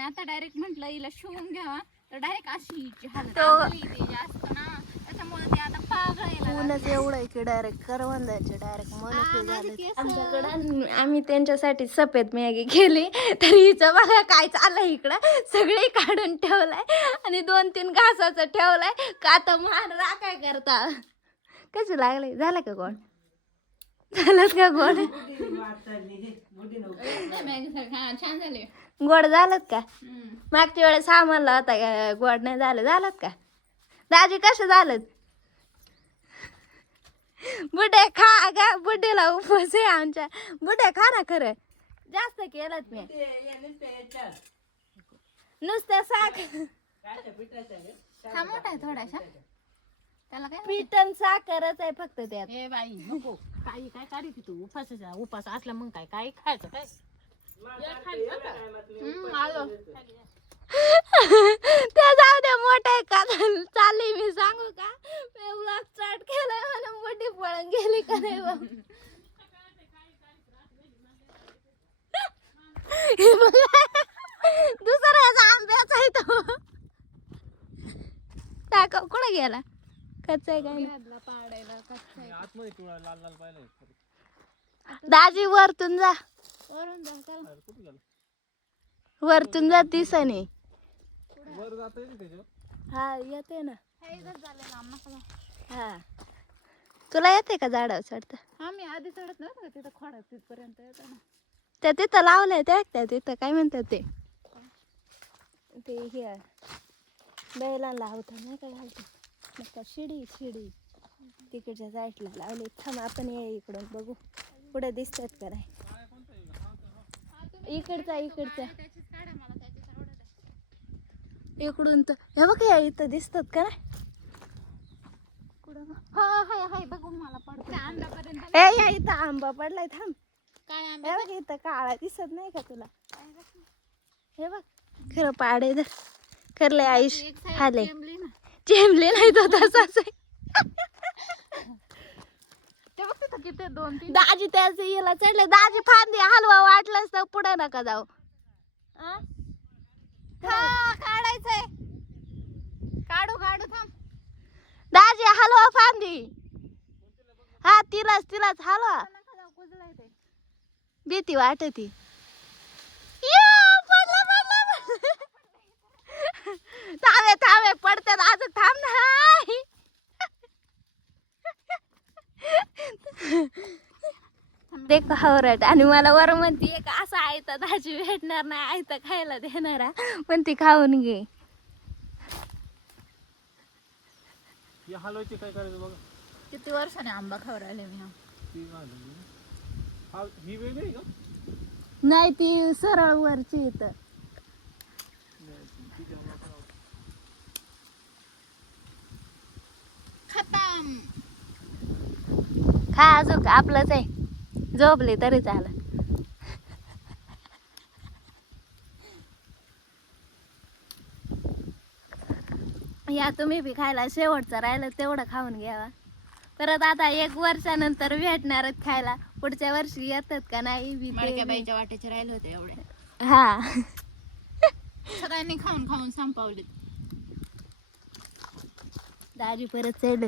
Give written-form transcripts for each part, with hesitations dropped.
आणि आता डायरेक्ट म्हटलं हिला शिवून घ्यावा तर डायरेक्ट अशी हिची हालत आपली ते जास्त ना त्याच्यामुळे ते आता पागळायला ऊनच एवढं आहे की डायरेक्ट करवंदाचे डायरेक्ट मनके झाले केस आमच्याकडं. आम्ही त्यांच्यासाठी सफेद मॅगी केली तर हिचं बघा काय चाललंय इकडं सगळे काढून ठेवलाय आणि 2-3 घासाचं ठेवलाय का तर मान राखाय करता. कसं लागलंय झालं का गोड झालंच का गोड हा छान झाले गोड झालं का मागच्या वेळेस आम्हाला होता गोड नाही झालं झालं का दाजी कसं झालं बुड्डे खा का बुड्डीला उपवास आहे आमच्या बुड्डे खा ना खरं जास्त केलं मी नुसतं साखर हा मोठा आहे थोडासा त्याला काय पिठन साखरच आहे फक्त त्यात. हे बाई नको काही काय काढी तू उपासाचा उपास असला मग काय काय खायचं काय आलो त्या जाऊ द्या मोठा आहे का चालली मी सांगू का मी व्लॉग स्टार्ट केलाय म्हणून बुड्डी पळून गेली का नाही बघ. हे बघा, दुसऱ्याचा आंब्याचा आहे तो टाका कुठं गेला कच्चा आहे काय पाडायला दाजी वरतून जा वरून जा चल वरतून जा दिसणे हा येते ना हे इथंच झाले ना आम्हाला हा तुला येते का झाडावर चढता हा मी आधी चढत नव्हतं का तिथं खोडात तिथपर्यंत येतो ना त्या तिथं लावलंय त्या तिथं काय म्हणतात ते हे बैलांना लावतात नाही काय घालतात मग शिडी तिकडच्या साईडला लावले थांब आपण ये इकडून बघू पुढे दिसतात का नाही इकडचा त्याचीच काढा मला त्याचीच आवडत आहे इकडून तर हे बघ या इथं दिसतात का नाही कुठं हाय हाय बघू मला पडतो आंब्यापर्यंत ए या इथं आंबा पडलाय थांब काय हे आंबा बघ इथं काळा दिसत नाही का तुला हे बघ खरं पाडे तर करले आयुष एक साईड हाले चेंबली ना चेंबले नाही तो तसाच आहे ते बघ तिथं किती 2-3 दाजी त्याच याला चढले दाजी फांदी हलवा वाटलंच तर पुढे नका जाऊ हा काढायचंय काढू थांब दाजी हलवा फांदी हा तिलाच हलवा नका जाऊ कुजलाय ते भीती वाटती थांबे पडतात आज थांब नाही ते खावरट आणि मला वर म्हणती एक असं आयता दाजी भेटणार नाही आयता खायला देणारा पण ती खाऊन घे हलवायची काय करायचं बघा किती वर्षाने आंबा खावर आले मी ही वेगळी आहे का नाही ती सरळ वरची इथं खतम खा अजून आपलंच आहे झोपले तरी चालेल या तुम्ही बी खायला शेवटचं राहिलं तेवढं खाऊन घ्यावा परत आता 1 वर्षानंतर भेटणारच खायला पुढच्या वर्षी येतात का नाही बी मडक्या बाईच्या वाट्याचे राहिले होते एवढे हा सगळ्यांनी खाऊन संपवले दाजी परत चढ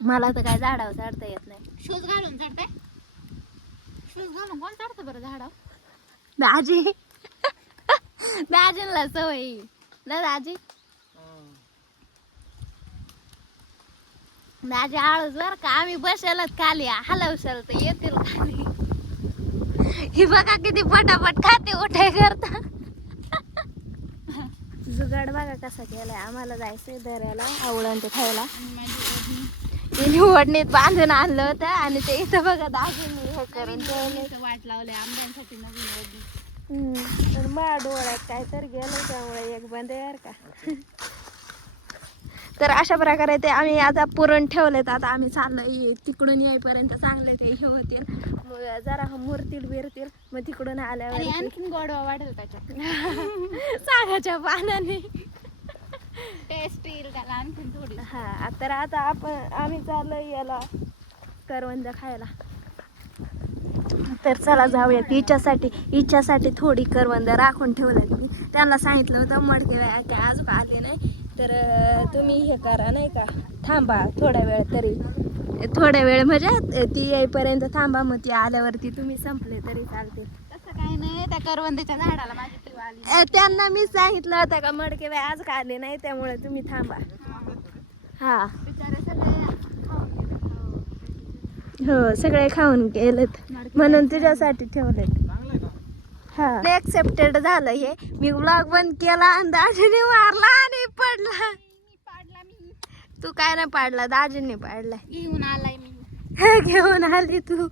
मला तर काय झाडावर चढता येत नाही शूज घालून चढताय शूज घालून कोण चढतं बरं झाडावर दाजी दाजींना सवय ना दाजी दाजी आळूच बर का आम्ही बसेलच खाली हलवशाल तर येतील खाली ही बघा किती पटापट खाते उठाय करता जुगाड बघा कसा केलाय आम्हाला जायचंय दर्याला आवळण ते खायला तिने ओढणीत बांधून आणलं होतं आणि ते इथं बघा दाजींनी हे करून ठेवलं वाट लावले आंब्यांसाठी नवीन पण माझ्या डोळ्यात काय तर गेलं त्यामुळे एक बंद यार का तर अशा प्रकारे ते आम्ही आता पुरण ठेवलेत आता आम्ही चाललोय तिकडून येईपर्यंत चांगले ते हे होतील मग जरा मुरतील बिरतील मग तिकडून आल्यावर आणखीन गोडवा वाढेल त्याच्यात सागाच्या पानाने टेस्ट येईल त्याला आणखीन थोडी हा तर आता आम्ही चाललोय याला करवंद खायला तर चला जाऊयात हिच्यासाठी थोडी करवंद राखून ठेवल्यात मी त्यांना सांगितलं होतं मडके की अजून आले नाही तर तुम्ही हे करा नाही का, थांबा थोडा वेळ तरी, थोड्या वेळ म्हणजे ती येईपर्यंत थांबा, मग ती आल्यावरती तुम्ही संपले तरी चालते. तसं काही नाही, त्या करवंदीच्या झाडाला माझी टीव आली. त्यांना मी सांगितलं होतं का मडके बाई आज का आले नाही त्यामुळे तुम्ही थांबा. हा बिचारे सगळे खाऊन गेले. हो सगळे खाऊन गेलेत म्हणून तुझ्यासाठी ठेवलेत. हा एक्सेप्टेड झालं हे. मी व्लॉग बंद केला आणि दाजीने मारला आणि पडला. पाडला मी, तू काय नाही पाडला, दाजीने पाडला. घेऊन आलाय मी. घेऊन आली तू.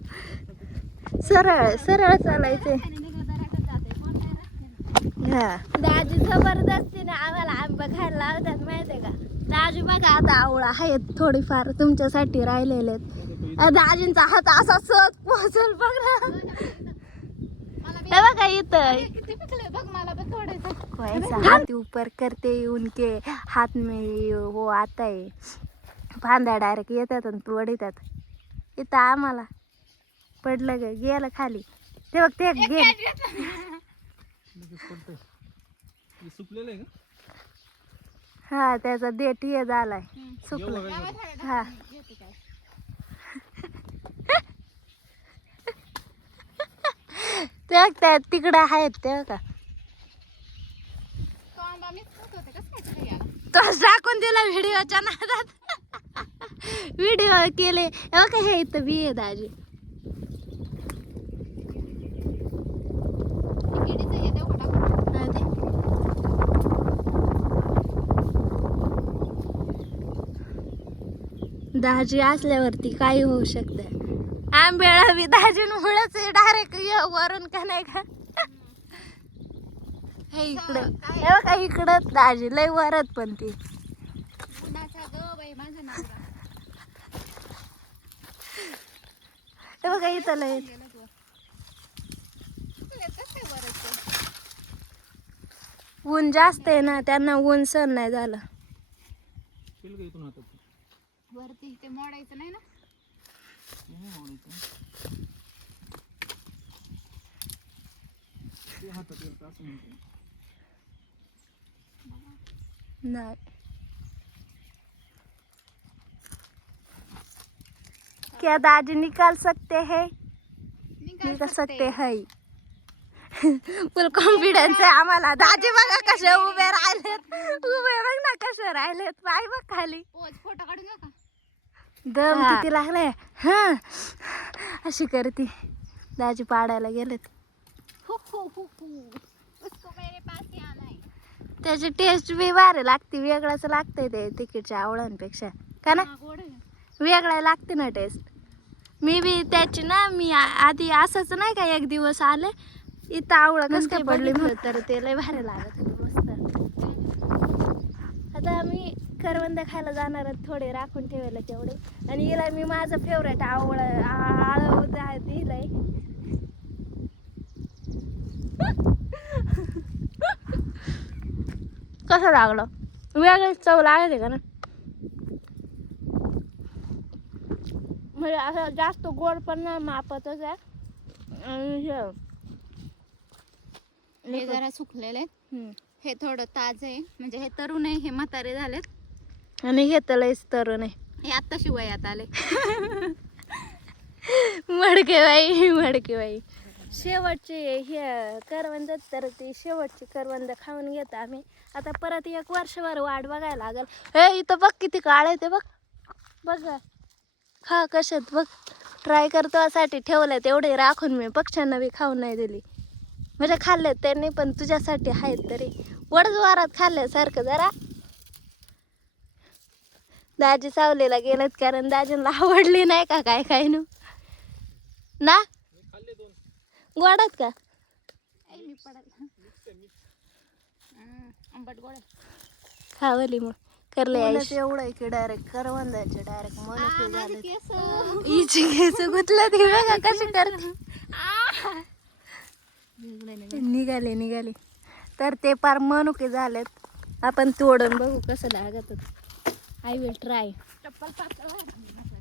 सरळ सरळ चालायचे. आणि निघलं दराकडे जाते, कोण नाही रस्त्याने. हा दाजी जबरदस्तीने आम्हाला आंबा खायला लावतात माहितीये का. दाजी बघा आता आवळा आहेत थोडीफार तुमच्यासाठी राहिलेले आहेत. दाजींचा हात असा सहज पोहोचल बघ ना. हे बघा इथं किती पिकले बघ, मला पण थोडंसं. ऐसा हाथ ऊपर करते उनके हाथ में वो आता है, फांद्या डायरेक्ट येतात आणि पडतात. इथं आम्हाला पडलं ग, गेलं खाली. ते बघ ते गेलं. हा त्याचा देठ हे झालाय, सुकलं. हा ते बघ त्या तिकडं आहेत ते बघा. तो आंबा मीच खात होते, कसं काय घरी आला? तो टाकून दिला व्हिडिओच्या नादात. व्हिडिओ केले बघा. हे इथं बी आहे दाजी. ते किडीचं हे देऊ का टाकून? हा ते. दाजी असल्यावरती काही होऊ शकतं. आंबेळा बी दाजींमुळेच डायरेक्ट वरून का नाही का. हे इकडं हे बघा इकडं दाजी लय वरत पण ती. उन्हाचा ग बाई माझा नवरा. हे बघा इथं लय. गेला तू. कसं काय वरचं? ऊन जास्त आहे ना, त्यांना ऊन सहन नाही झालं. वरती ते मोडायचं नाही ना. नाही क्या दादी निकाल सकते हैं, निकाल सकते हैं. फुल कॉन्फिडन्स आहे आम्हाला. दाजी बघा कसे उभे राहिलेत, उभे बघ ना कसे राहिलेत. पाय बघ खाली. पोज फोटो काढून घेऊ का? दम किती लागलाय. हा अशी करती. दाजी पाडायला गेलेत. हु हु हु हु. उसको मेरे पास ही आना है. त्याची टेस्ट बी भारी लागते, वेगळंच लागतंय ते तिकीटच्या आवळ्यांपेक्षा का ना. हा, गोड आहे. वेगळं लागते ना टेस्ट. मी बी त्याची ना, मी आधी असंच नाही का एक दिवस आले इथं आवळं कसं काय पडली म्हणून, तर ते लय भारी लागत होतं मस्त. आता आम्ही करवंद खायला जाणार आहेत, थोडे राखून ठेवायला तेवढे. आणि हिला मी माझं फेवरेट आळव दिलंय. कसं लागलं, वेगळीच चव लागते का ना. म्हणजे असं जास्त गोड पण नाही, मापातच आहे. आणि हे जरा सुकलेले आहेत. हे थोडं ताज आहे, म्हणजे हे तरुण आहे, हे म्हातारे झालेत. आणि घेतलंयच तरुण आहे. हे आत्ताशी वयात आले. मडके बाई. शेवटची हे करवंद, तर ती शेवटची करवंद खाऊन घेतो आम्ही. आता परत 1 वर्षभर वाट बघायला लागल. हे इथं बघ किती काळ आहे ते बघ. बघ खा कशात बघ. ट्राय करतो साठी ठेवलंय तेवढे राखून. मी पक्ष्यांना बी खाऊन नाही दिली, म्हणजे खाल्ले त्यांनी पण तुझ्यासाठी आहेत तरी. वडच वारात खाल्ल्यासारखं जरा. दाजी सावलीला गेलेत कारण दाजींना आवडली नाही का काय काय ना. गोडात का मी पडल. आंबट गोड आहे. खावली मग करले एवढं आहे की डायरेक्ट करवंदाचे डायरेक्ट मनुके झाले. हिची केस गुतलं ती बघा कशी करते. निघाले तर ते पार मनुके झालेत. आपण तोडून बघू कसं लागत. I will try. चप्पल पातळ आहे.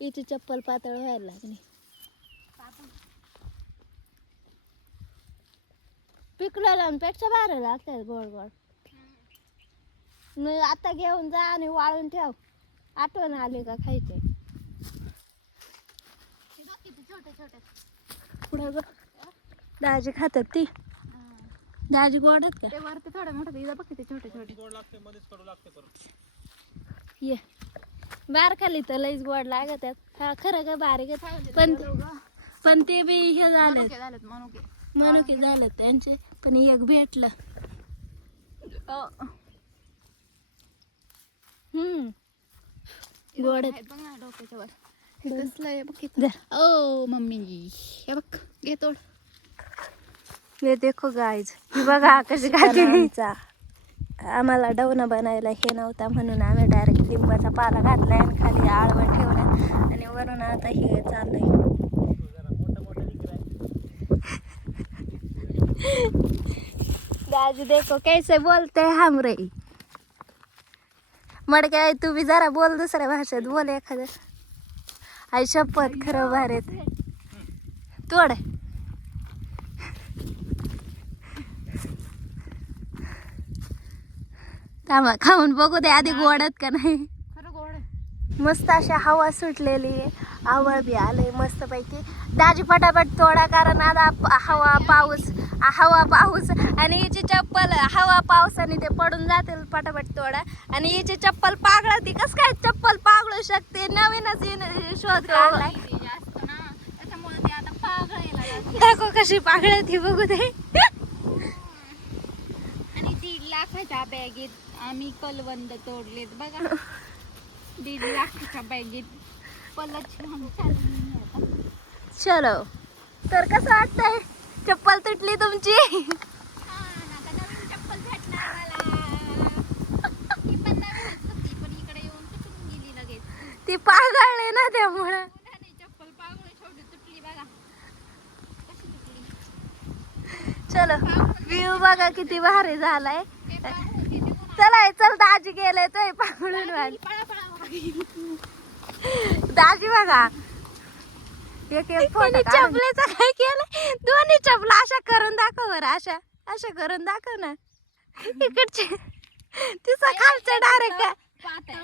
हिची चप्पल पातळ व्हायला लागली. पिकलेल्यांपेक्षा भारी लागतात गोड गोड. मग आता घेऊन जा आणि वाळून ठेव, आठवण आली का खायचे. छोटे छोटे पुढं ग दाजी खातात ती. दाजी गोडत का ते वरती थोडे मोठे, इथं बघ किती छोटे छोटे. ये बार खाली तर लईच गोड लागत आहेत. हा खरं का बारीक आहेत, पण ते बी हे झाले झालेत मनुके. मनुके झालेत त्यांचे. पण एक भेटलं. गोड आहेत. बघ ना डोक्याच्या वर कसलं आहे बघ किती. धर. ओ मम्मी हे बघ घे तोड. हे देखो गाईज, ही बघा कशी खाते. आम्हाला डवणं बनायला हे नव्हता म्हणून आम्ही डायरेक्ट लिंबाचा पाला घातलाय आणि खाली आळवं ठेवलाय आणि वरून आता हे चाललंय. दाजी देखो कैसे बोलते हम रे. मडक्या तू बी जरा बोल, दुसऱ्या भाषेत बोल एखादं. आई शपथ खरं भारीत. तोड. थांबा खाऊन बघू दे आधी गोडत का नाही. खरं गोड आहे. मस्त अशी हवा सुटलेली आहे, आवळ बी आले मस्त पैकी. दाजी पटापट तोडा, कारण आता हवा पाऊस आणि हिची चप्पल हवा पावसाने ते पडून जातील. पटापट तोडा. आणि हिची चप्पल पागळती. कस काय चप्पल पागळू शकते, नवीनच शोध काढलाय. ते जास्त ना त्याच्यामुळे ते आता पागळायला लागले. दाखव कशी पागळती बघू दे. आणि 1.5 लाखाच्या बॅगेत आम्ही कलवंद तोडलेत बघा. 1.5 लाखाच्या बॅगेत पलच आता. चलो तर कसं वाटतंय, चप्पल तुटली तुमची. आता नवीन चप्पल भेटणार मला. ती पण नवीनच होती, पण इकडे येऊन तुटून गेली लगेच. ती पागळले ना त्यामुळं. उन्हाने चप्पल पागळी शेवटी तुटली बघा कशी तुटली. चलो व्ह्यू बघा किती भारी झालाय. ते पाहून ते निघून चला चल दाजी गेले तो पागळून वाट. पळा पळा दाजी बघा एक फोटो चपलेचा काय केलं. दोन्ही चपला अशा करून दाखव बरं. अशा करून दाखव ना. इकडचे तिचा खालचा डायरेक्ट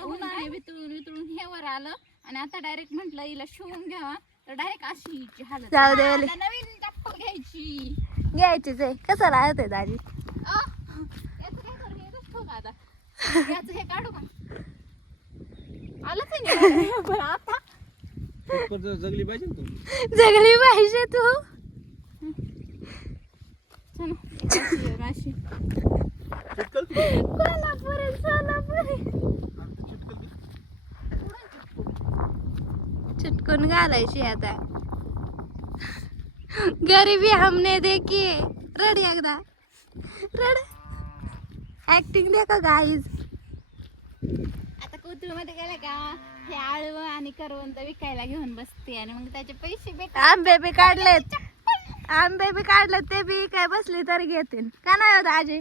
उन्हाने वितळून हे वर आलं आणि आता डायरेक्ट म्हटलं हिला शिवून घ्यावा, तर डायरेक्ट अशी हिची हालत. जाऊ दे आता नवीन चप्पल घ्यायची. घ्यायचीच आहे. कसं राहत आहे दाजी. याचं काय करू, याचंच ठेवू का आता. याचं हे काढू का. आलंच आहे नाही पण आता जगली पाहिजे ना तू. जगली पाहिजे तू. चला राशी चिटकल तू. कोल्हापुरी सोलापुरी चिटकून घालायची आता. गरीबी हमने देखी. रड एकदा रड. ऍक्टिंग दे का गाईज. आता कोथरूड मध्ये गेलं का हे आळव आणि करवंद विकायला घेऊन बसते आणि मग त्याचे पैसे भेटतात. आंबे बी काढलेत ते बी काय बसले तर घेतील का नाही होत आजी.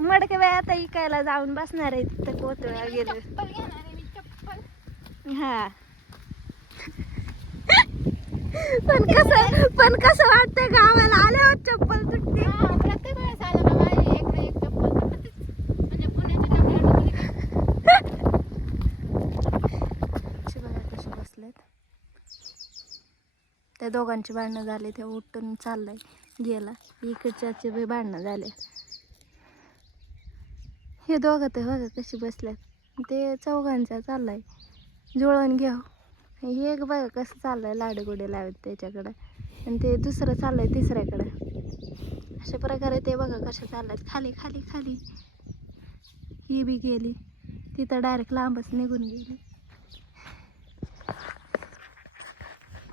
मडके बाई आता इकायला जाऊन बसणार आहे तिथं कोथळा गेले. चप्पल घेणार आहे मी चप्पल. हा पण कसं वाटतंय गावाला आल्यावर चप्पल तुटते. प्रत्येक वेळेस आलं ना माझी एक ना एक चप्पल तुटतेच. म्हणजे पुण्याच्या चप्पल बघा कसे बसलेत. त्या दोघांची भांडणं झाली, ते उठून चाललंय गेला. इकडच्याचे बी भांडणं झाले. हे दोघं ते बघा कशी बसल्यात. ते चौघांचा चाललाय जुळवून घेऊ. हे एक बघा कसं चाललंय लाडगुडे लावत त्याच्याकडं आणि ते दुसरं चाललंय तिसऱ्याकडं. अशा प्रकारे ते बघा कशा चालल्यात. खाली खाली खाली ही बी गेली तिथं डायरेक्ट लांबच निघून गेली.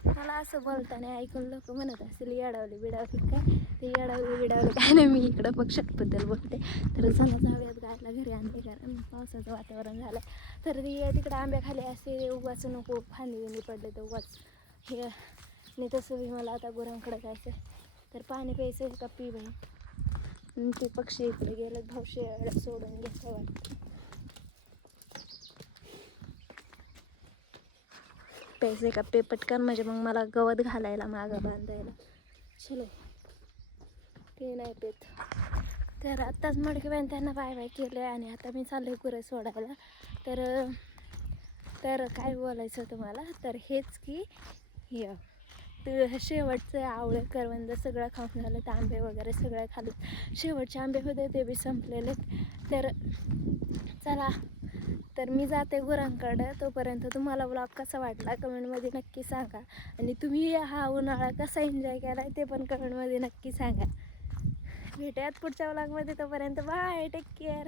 मला असं बोलताना ऐकून लोक म्हणत असेल येडावली बिडावली काय. ते येडावली बिडावली काय नाही, मी इकडं पक्षाबद्दल बोलते. तर चला जाऊयात गायला घरी आणते, कारण पावसाचं वातावरण झालं. तर तिकडे आंब्याखाली असे उगाच नको फांदी बिंदी पडले तर उगाच हे नाही. तसं बी मला आता गुरांकडे जायचं, तर पाणी प्यायचं का पी बाई. ते पक्षी इकडे गेले, भाऊ शेळ्या सोडून घ्यायचं वाटतं. पैसे का पे पटकन म्हणजे मग मला गवत घालायला मागं बांधायला चलो ते नाही पेत. तर आत्ताच मडकेबाईन त्यांना बाय बाय केलं आणि आता मी चालले गुरं सोडायला. तर काय बोलायचं तुम्हाला, तर हेच की शेवटचं आवळं करवंद सगळं खाऊन झालं, तर आंबे वगैरे सगळे खाल्ले. शेवटचे आंबे होते ते बी संपलेले. तर चला, तर मी जाते गुरांकडं. तोपर्यंत तुम्हाला व्लॉग कसा वाटला कमेंटमध्ये नक्की सांगा. आणि तुम्ही हा उन्हाळा कसा एन्जॉय केला ते पण कमेंटमध्ये नक्की सांगा. भेटूयात पुढच्या व्लॉगमध्ये. तोपर्यंत बाय, टेक केअर.